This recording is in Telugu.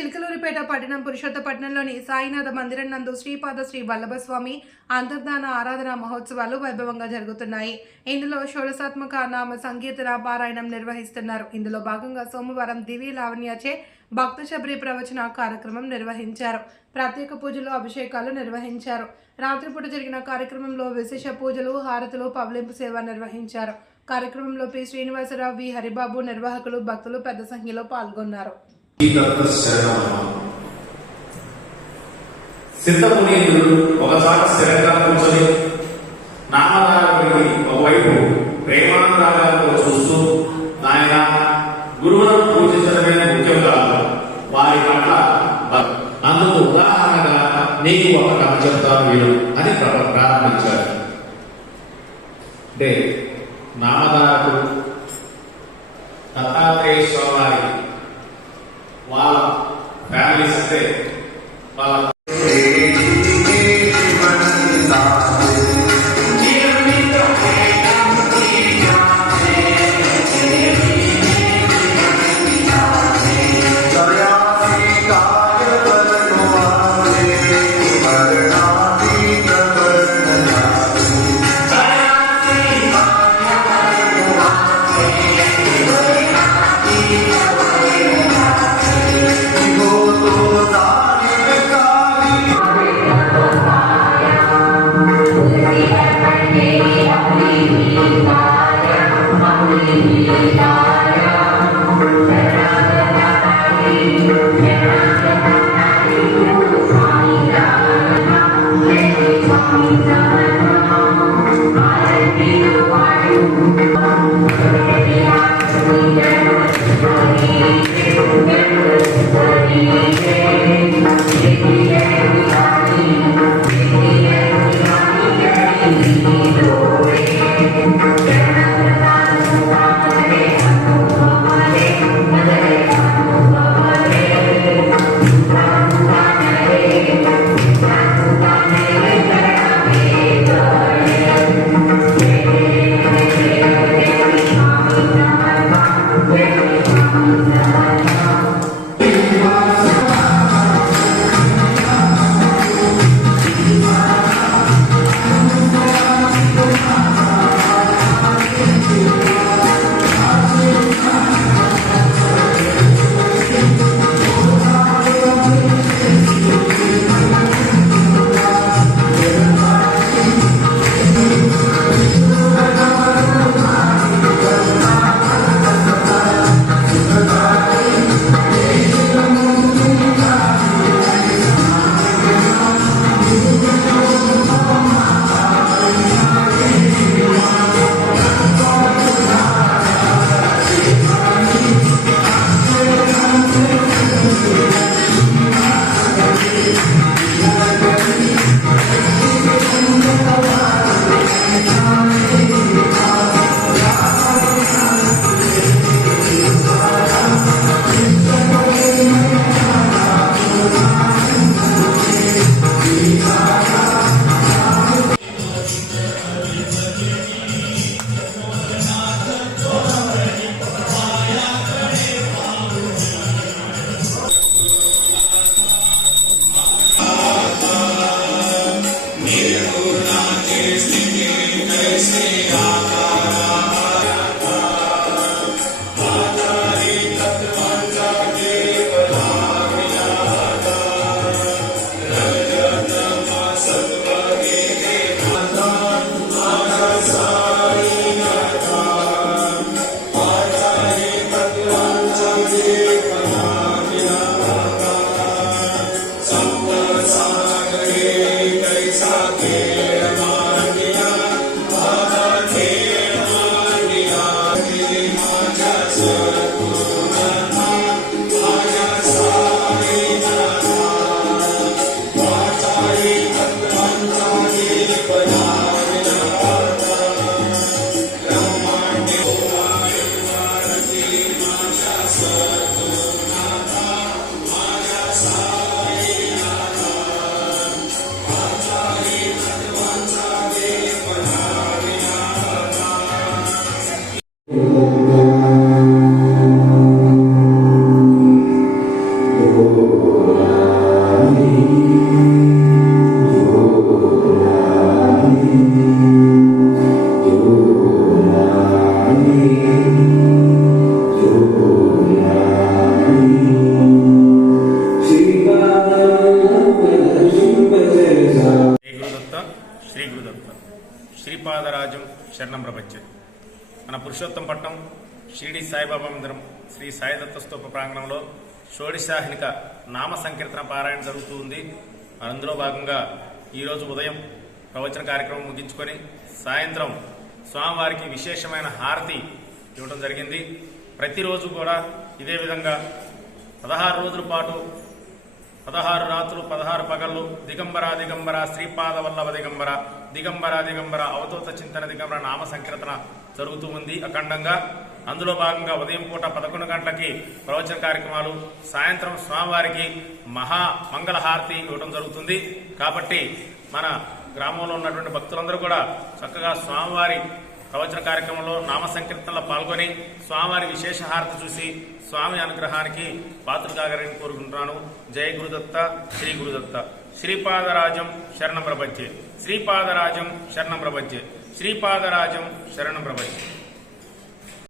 చిలకలూరిపేట పట్టణం పురుషోత్తపట్నంలోని సాయినాథ మందిరం నందు శ్రీపాద శ్రీ వల్లభస్వామి అంతర్ధాన ఆరాధన మహోత్సవాలు వైభవంగా జరుగుతున్నాయి. ఇందులో షోడశాత్మక నామ సంకీర్తన పారాయణం నిర్వహిస్తున్నారు. ఇందులో భాగంగా సోమవారం దివి లావణ్యచే భక్త శబరి ప్రవచన కార్యక్రమం నిర్వహించారు. ప్రత్యేక పూజలు అభిషేకాలు నిర్వహించారు. రాత్రిపూట జరిగిన కార్యక్రమంలో విశేష పూజలు హారతులు పవలింపు సేవ నిర్వహించారు. కార్యక్రమంలో పి. శ్రీనివాసరావు వి. హరిబాబు నిర్వాహకులు భక్తులు పెద్ద సంఖ్యలో పాల్గొన్నారు. గీతత్వ శరణమమ్మ. సిద్ధమునీంద్రుడు ఒకసారి స్థిరంగా కూర్చొని నామదారుడికి ఒకవైపు ప్రేమానురాగాలతో చూస్తూ నాయన గురువులను పూజించడమే ముఖ్యం కాదు. వారి పట్ల అందుకు ఉదాహరణగా నీకు ఒక కథ చెప్తాను వీడు అని ప్రారంభించారు అంటే నామదారకుడు దత్తాత్రేయ స్వామి వాళ్ళ ఫ్యామిలీస్ అంటే వాళ్ళ Jesus. పురుషోత్తంపట్నం షిరిడి సాయిబాబా మందిరం శ్రీ సాయిదత్త స్తూప ప్రాంగణంలో షోడిశాహినిక నామ సంకీర్తన పారాయణ జరుగుతూ ఉంది. అందులో భాగంగా ఈరోజు ఉదయం ప్రవచన కార్యక్రమం ముగించుకొని సాయంత్రం స్వామివారికి విశేషమైన హారతి ఇవ్వడం జరిగింది. ప్రతిరోజు కూడా ఇదే విధంగా పదహారు రోజుల పాటు పదహారు రాత్రులు పదహారు పగళ్ళు దిగంబర దిగంబర శ్రీపాద వల్లభ దిగంబర దిగంబర దిగంబర అవతూత చింతన దిగంబర నామ సంకీర్తన జరుగుతూ ఉంది అఖండంగా. అందులో భాగంగా ఉదయం పూట పదకొండు గంటలకి ప్రవచన కార్యక్రమాలు సాయంత్రం స్వామివారికి మహా మంగళహారతి ఇవ్వడం జరుగుతుంది. కాబట్టి మన గ్రామంలో ఉన్నటువంటి భక్తులందరూ కూడా చక్కగా స్వామివారి ప్రవచన కార్యక్రమంలో నామ సంకీర్తనలో పాల్గొని స్వామివారి విశేష హారతి చూసి స్వామి అనుగ్రహానికి పాత్ర కాగరని కోరుకుంటున్నాను. జయ గురుదత్త శ్రీ గురుదత్త. శ్రీపాదరాజం శరణం ప్రపంచే. శ్రీపాదరాజం శరణం ప్రపంచే. శ్రీపాదరాజం శరణం ప్రపంచే.